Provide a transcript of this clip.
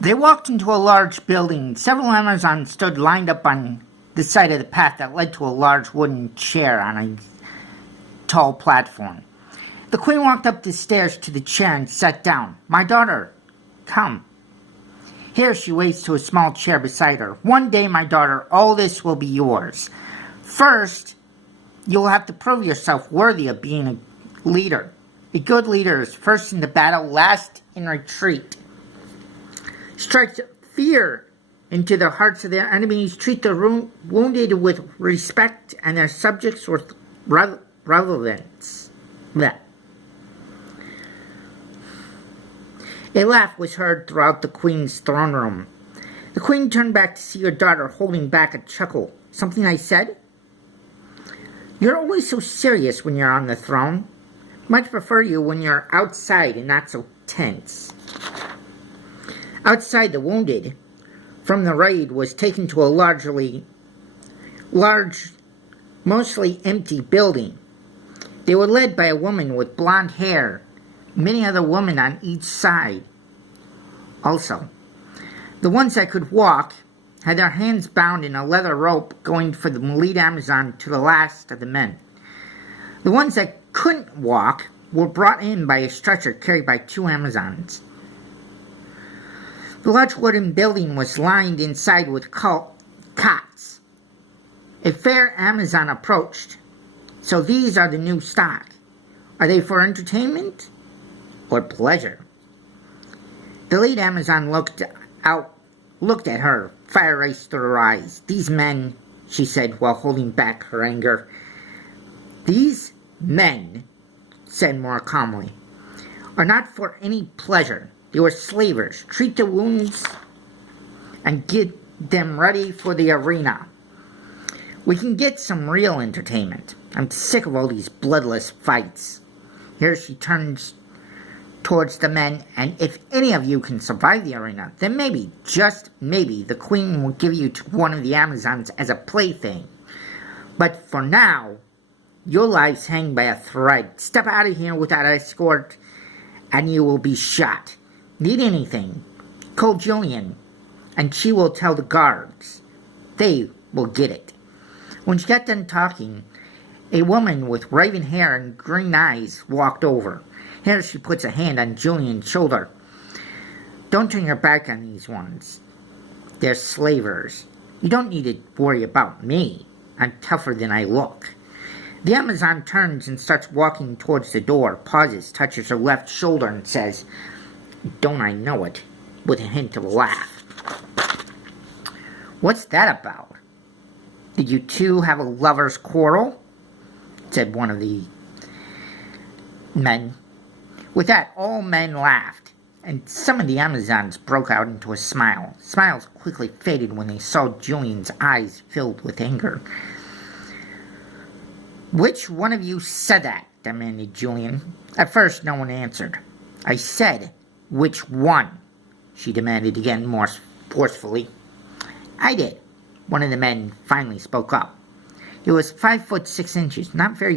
They walked into a large building. Several Amazons stood lined up on the side of the path that led to a large wooden chair on a tall platform. The queen walked up the stairs to the chair and sat down. "My daughter, come." Here she waves to a small chair beside her. "One day, my daughter, all this will be yours. First, you'll have to prove yourself worthy of being a leader. A good leader is first in the battle, last in retreat. Strikes fear into the hearts of their enemies, treat the wounded with respect, and their subjects with relevance." A laugh was heard throughout the queen's throne room. The queen turned back to see her daughter holding back a chuckle. "Something I said?" "You're always so serious when you're on the throne. Much prefer you when you're outside and not so tense." Outside, the wounded from the raid was taken to a large, mostly empty building. They were led by a woman with blonde hair, many other women on each side. Also, the ones that could walk had their hands bound in a leather rope going for the lead Amazon to the last of the men. The ones that couldn't walk were brought in by a stretcher carried by two Amazons. The large wooden building was lined inside with cots. A fair Amazon approached. "So these are the new stock. Are they for entertainment or pleasure?" The lead Amazon looked at her. Fire raced through her eyes. "These men," she said while holding back her anger. "These men," said more calmly, "are not for any pleasure. They were slavers. Treat the wounds and get them ready for the arena. We can get some real entertainment. I'm sick of all these bloodless fights." Here she turns towards the men, "And if any of you can survive the arena, then maybe, just maybe, the queen will give you to one of the Amazons as a plaything. But for now, your lives hang by a thread. Step out of here without escort, and you will be shot. Need anything? Call Julian, and she will tell the guards. They will get it." When she got done talking, a woman with raven hair and green eyes walked over. Here she puts a hand on Julian's shoulder. "Don't turn your back on these ones. They're slavers. You don't need to worry about me. I'm tougher than I look." The Amazon turns and starts walking towards the door, pauses, touches her left shoulder, and says, "Don't I know it?" with a hint of a laugh. "What's that about? Did you two have a lover's quarrel?" said one of the men. With that, all men laughed, and some of the Amazons broke out into a smile. Smiles quickly faded when they saw Julian's eyes filled with anger. "Which one of you said that?" demanded Julian. At first, no one answered. "I said, which one?" she demanded again, more forcefully. "I did." One of the men finally spoke up. He was 5'6", not very